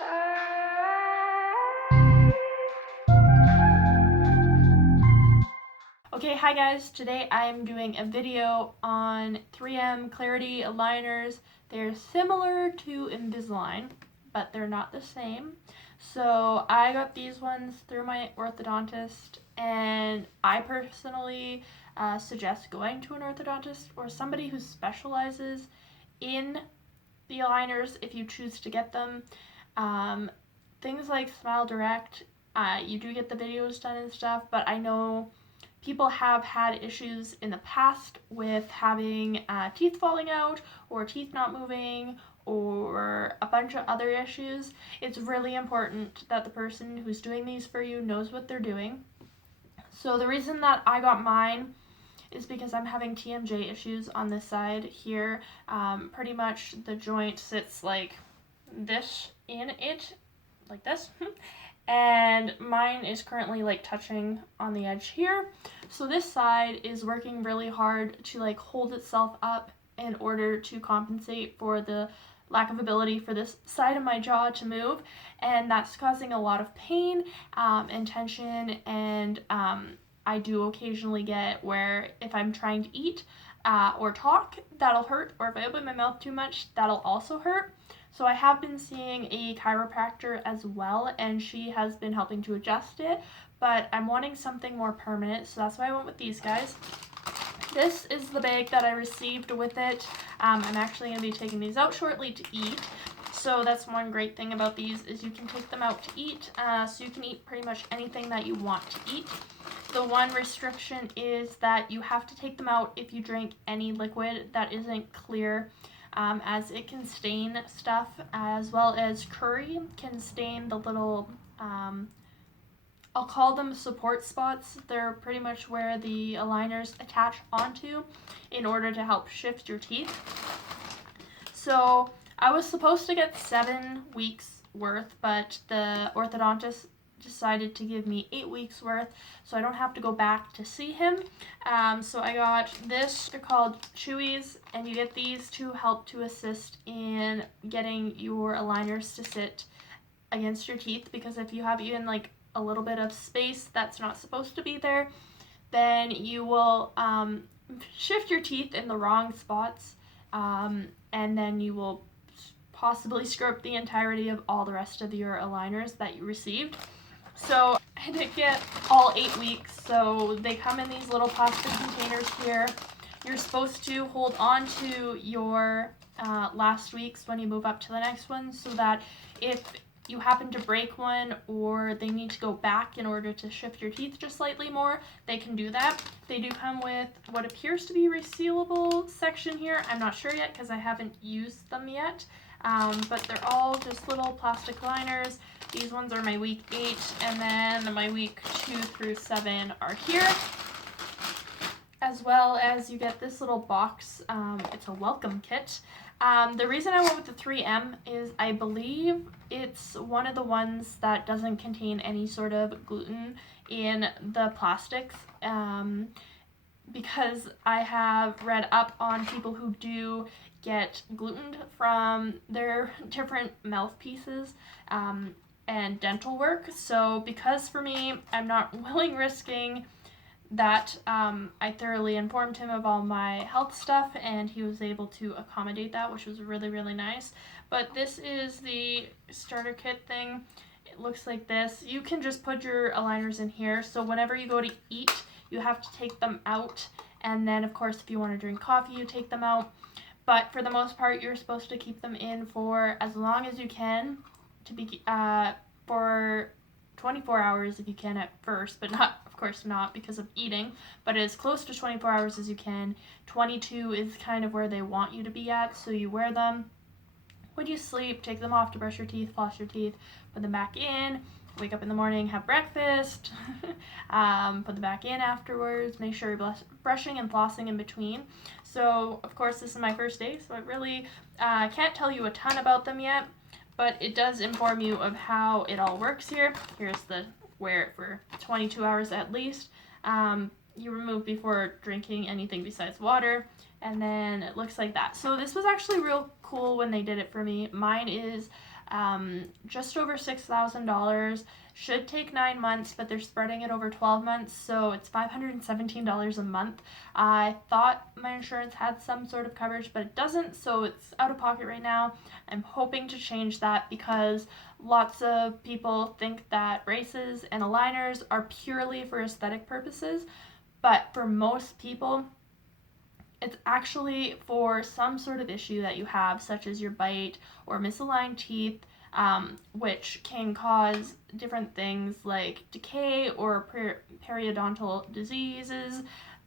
Okay, hi guys. Today I'm doing a video on 3M Clarity aligners. They're similar to Invisalign, but they're not the same. So I got these ones through my orthodontist, and I personally suggest going to an orthodontist or somebody who specializes in the aligners if you choose to get them. Um, Things like Smile Direct, you do get the videos done and stuff, but I know people have had issues in the past with having teeth falling out or teeth not moving or a bunch of other issues. It's really important that the person who's doing these for you knows what they're doing. So the reason that I got mine is because I'm having TMJ issues on this side here. Pretty much the joint sits like this in it, like this. And mine is currently like touching on the edge here. So this side is working really hard to like hold itself up in order to compensate for the lack of ability for this side of my jaw to move, and that's causing a lot of pain and tension, and I do occasionally get where if I'm trying to eat or talk, that'll hurt, or if I open my mouth too much, that'll also hurt. So I have been seeing a chiropractor as well, and she has been helping to adjust it, but I'm wanting something more permanent, so that's why I went with these guys. This is the bag that I received with it. I'm actually going to be taking these out shortly to eat. So that's one great thing about these is you can take them out to eat. So you can eat pretty much anything that you want to eat. The one restriction is that you have to take them out if you drink any liquid that isn't clear, as it can stain stuff, as well as curry can stain the little I'll call them support spots. They're pretty much where the aligners attach onto in order to help shift your teeth. So I was supposed to get 7 weeks worth, but the orthodontist decided to give me 8 weeks worth, so I don't have to go back to see him. So I got this. They're called Chewies, and you get these to help to assist in getting your aligners to sit against your teeth, because if you have even like a little bit of space that's not supposed to be there, then you will shift your teeth in the wrong spots, and then you will possibly screw up the entirety of all the rest of your aligners that you received. So I did get all 8 weeks, so they come in these little plastic containers here. You're supposed to hold on to your last weeks when you move up to the next one, so that if you happen to break one or they need to go back in order to shift your teeth just slightly more, they can do that. They do come with what appears to be resealable section here. I'm not sure yet because I haven't used them yet, but they're all just little plastic liners. These ones are my week 8, and then my week 2 through 7 are here. As well as you get this little box. It's a welcome kit. The reason I went with the 3M is I believe it's one of the ones that doesn't contain any sort of gluten in the plastics, because I have read up on people who do get gluten from their different mouthpieces and dental work. So because for me, I'm not risking that. I thoroughly informed him of all my health stuff, and he was able to accommodate that, which was really, really nice. But this is the starter kit thing. It looks like this. You can just put your aligners in here, so whenever you go to eat, you have to take them out, and then of course if you want to drink coffee, you take them out. But for the most part, you're supposed to keep them in for as long as you can, to be for 24 hours if you can at first, but not, of course not because of eating, but as close to 24 hours as you can. 22 is kind of where they want you to be at, so you wear them when you sleep, take them off to brush your teeth, floss your teeth, put them back in, wake up in the morning, have breakfast, put them back in afterwards, make sure you're brushing and flossing in between. So of course this is my first day, so I really can't tell you a ton about them yet, but it does inform you of how it all works here. Here's the wear it for 22 hours at least. You remove before drinking anything besides water, and then it looks like that. So this was actually real cool when they did it for me. Mine is just over $6,000. Should take 9 months, but they're spreading it over 12 months, so it's $517 a month. I thought my insurance had some sort of coverage, but it doesn't, so it's out of pocket right now. I'm hoping to change that because lots of people think that braces and aligners are purely for aesthetic purposes, but for most people, it's actually for some sort of issue that you have, such as your bite or misaligned teeth, which can cause different things like decay or periodontal diseases,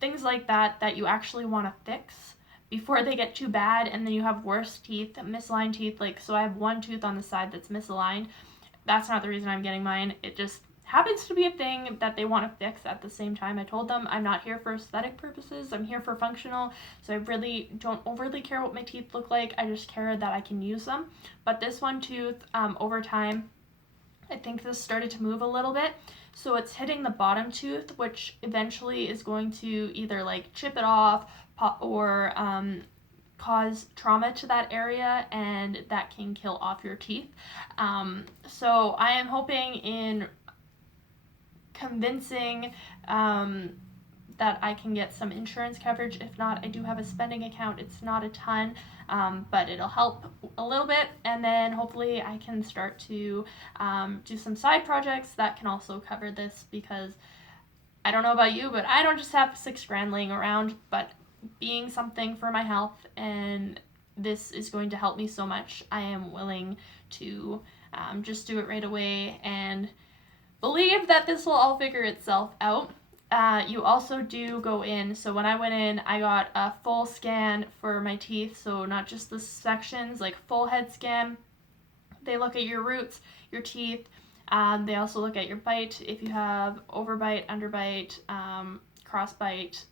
things like that, that you actually want to fix before they get too bad, and then you have worse teeth, misaligned teeth. Like, so I have one tooth on the side that's misaligned. That's not the reason I'm getting mine. It just happens to be a thing that they want to fix at the same time. I told them I'm not here for aesthetic purposes, I'm here for functional, so I really don't overly care what my teeth look like. I just care that I can use them. But this one tooth, over time, I think this started to move a little bit, so it's hitting the bottom tooth, which eventually is going to either like chip it off or cause trauma to that area, and that can kill off your teeth. So I am hoping in convincing that I can get some insurance coverage. If not, I do have a spending account. It's not a ton, but it'll help a little bit, and then hopefully I can start to do some side projects that can also cover this, because I don't know about you, but I don't just have $6,000 laying around, but being something for my health, and this is going to help me so much, I am willing to just do it right away and believe that this will all figure itself out. You also do go in, so when I went in, I got a full scan for my teeth, so not just the sections, like full head scan. They look at your roots, your teeth. They also look at your bite, if you have overbite, underbite, crossbite,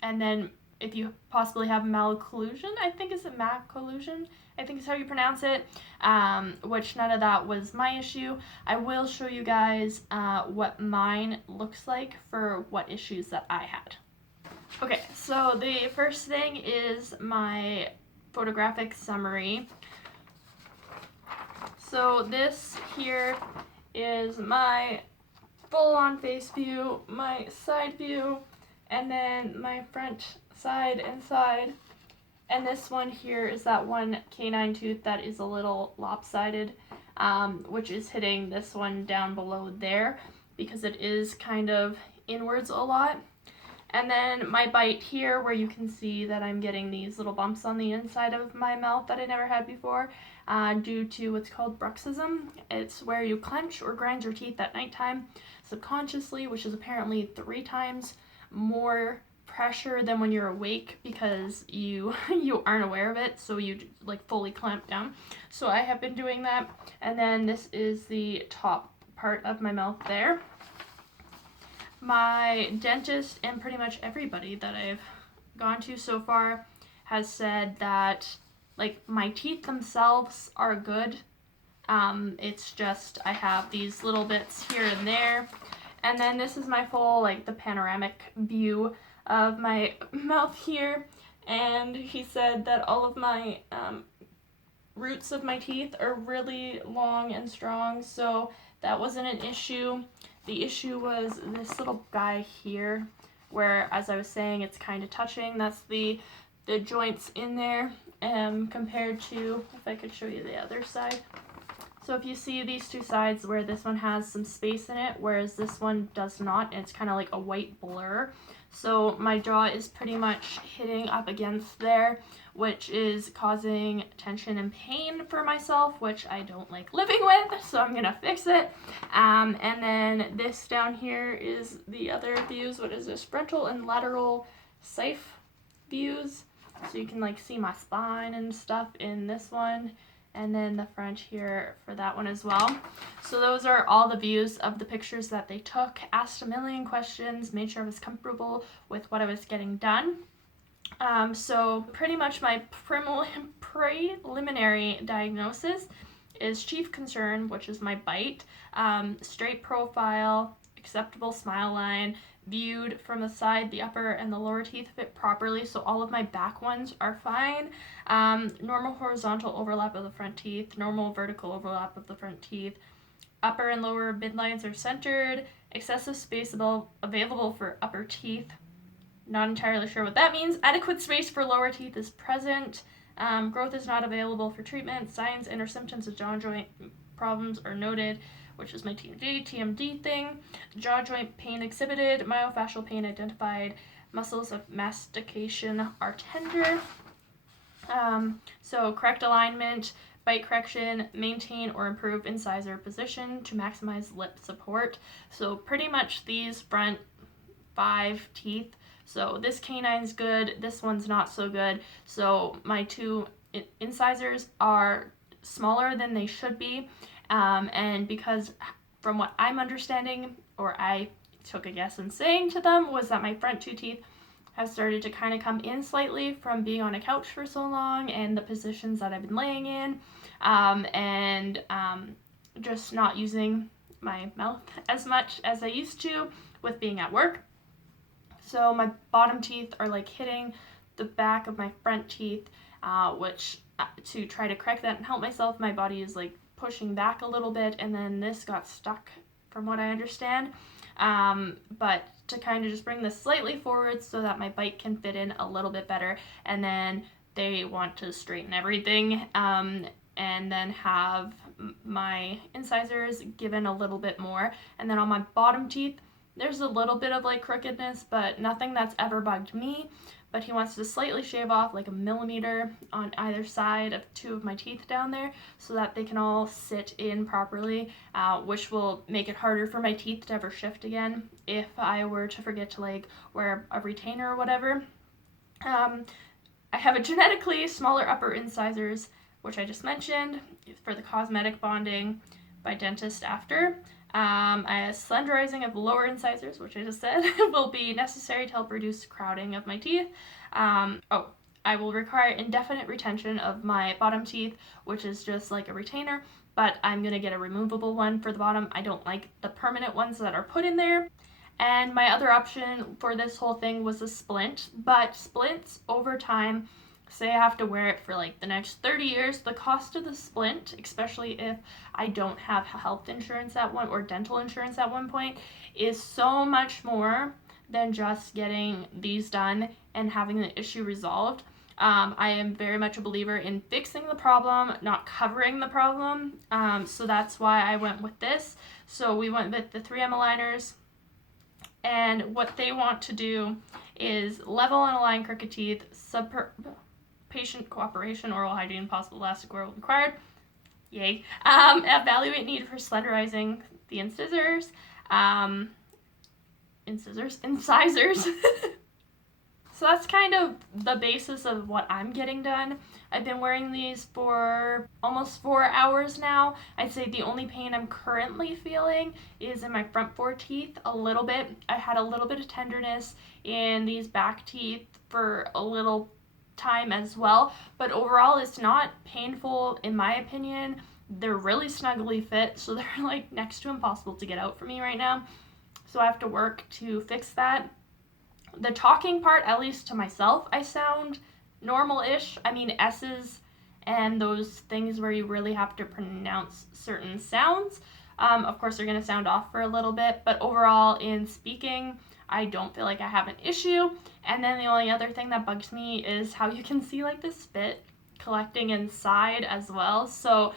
and then if you possibly have malocclusion, I think is how you pronounce it, which none of that was my issue. I will show you guys what mine looks like for what issues that I had. Okay, so the first thing is my photographic summary. So this here is my full-on face view, my side view, and then my front, side, and side. And this one here is that one canine tooth that is a little lopsided, which is hitting this one down below there because it is kind of inwards a lot. And then my bite here, where you can see that I'm getting these little bumps on the inside of my mouth that I never had before, due to what's called bruxism. It's where you clench or grind your teeth at nighttime subconsciously, which is apparently 3 times more pressure than when you're awake, because you aren't aware of it, so you like fully clamp down. So I have been doing that. And then this is the top part of my mouth there. My dentist and pretty much everybody that I've gone to so far has said that like my teeth themselves are good. It's just I have these little bits here and there. And then this is my full, like, the panoramic view of my mouth here. And he said that all of my roots of my teeth are really long and strong, so that wasn't an issue. The issue was this little guy here, where, as I was saying, it's kind of touching. That's the joints in there, compared to, if I could show you the other side. So if you see these two sides where this one has some space in it, whereas this one does not, and it's kind of like a white blur. So my jaw is pretty much hitting up against there, which is causing tension and pain for myself, which I don't like living with, so I'm gonna fix it. And then this down here is the other views. What is this? Frontal and lateral safe views. So you can like see my spine and stuff in this one. And then the front here for that one as well. So those are all the views of the pictures that they took. Asked a million questions, made sure I was comfortable with what I was getting done. So pretty much my preliminary diagnosis is chief concern, which is my bite, straight profile, acceptable smile line, viewed from the side, the upper and the lower teeth fit properly, so all of my back ones are fine. Normal horizontal overlap of the front teeth, normal vertical overlap of the front teeth, upper and lower midlines are centered, excessive space available for upper teeth. Not entirely sure what that means. Adequate space for lower teeth is present. Growth is not available for treatment. Signs and or symptoms of jaw joint problems are noted, which is my TMD thing. Jaw joint pain exhibited. Myofascial pain identified. Muscles of mastication are tender. So correct alignment, bite correction, maintain or improve incisor position to maximize lip support. So pretty much these front 5 teeth. So this canine's good, this one's not so good. So my 2 incisors are smaller than they should be. And because from what I'm understanding, or I took a guess in saying to them, was that my front 2 teeth have started to kind of come in slightly from being on a couch for so long and the positions that I've been laying in, and just not using my mouth as much as I used to with being at work. So my bottom teeth are like hitting the back of my front teeth, which to try to correct that and help myself, my body is like pushing back a little bit, and then this got stuck from what I understand. But to kind of just bring this slightly forward so that my bite can fit in a little bit better, and then they want to straighten everything, and then have my incisors given a little bit more. And then on my bottom teeth, there's a little bit of like crookedness, but nothing that's ever bugged me. But he wants to slightly shave off like 1 millimeter on either side of 2 of my teeth down there so that they can all sit in properly, which will make it harder for my teeth to ever shift again if I were to forget to like wear a retainer or whatever. I have a genetically smaller upper incisors, which I just mentioned, for the cosmetic bonding by dentist after. A slenderizing of lower incisors, which I just said, will be necessary to help reduce crowding of my teeth. I will require indefinite retention of my bottom teeth, which is just like a retainer, but I'm going to get a removable one for the bottom. I don't like the permanent ones that are put in there. And my other option for this whole thing was a splint, but splints over time, say I have to wear it for like the next 30 years, the cost of the splint, especially if I don't have health insurance at one or dental insurance at one point, is so much more than just getting these done and having the issue resolved. I am very much a believer in fixing the problem, not covering the problem. So that's why I went with this. So we went with the 3M aligners. And what they want to do is level and align crooked teeth, patient cooperation, oral hygiene, possible elastic oral required. Yay. Evaluate need for slenderizing the incisors. Incisors. So that's kind of the basis of what I'm getting done. I've been wearing these for almost 4 hours now. I'd say the only pain I'm currently feeling is in my front 4 teeth a little bit. I had a little bit of tenderness in these back teeth for a little time as well, but overall it's not painful in my opinion. They're really snugly fit, so they're like next to impossible to get out for me right now. So I have to work to fix that. The talking part, at least to myself, I sound normal-ish. I mean, S's and those things where you really have to pronounce certain sounds, of course, they're going to sound off for a little bit, but overall, in speaking, I don't feel like I have an issue. And then the only other thing that bugs me is how you can see like the spit collecting inside as well. So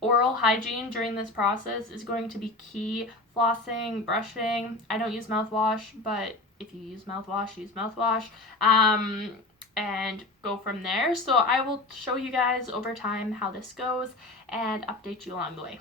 oral hygiene during this process is going to be key. Flossing, brushing. I don't use mouthwash, but if you use mouthwash, use mouthwash. And go from there. So I will show you guys over time how this goes and update you along the way.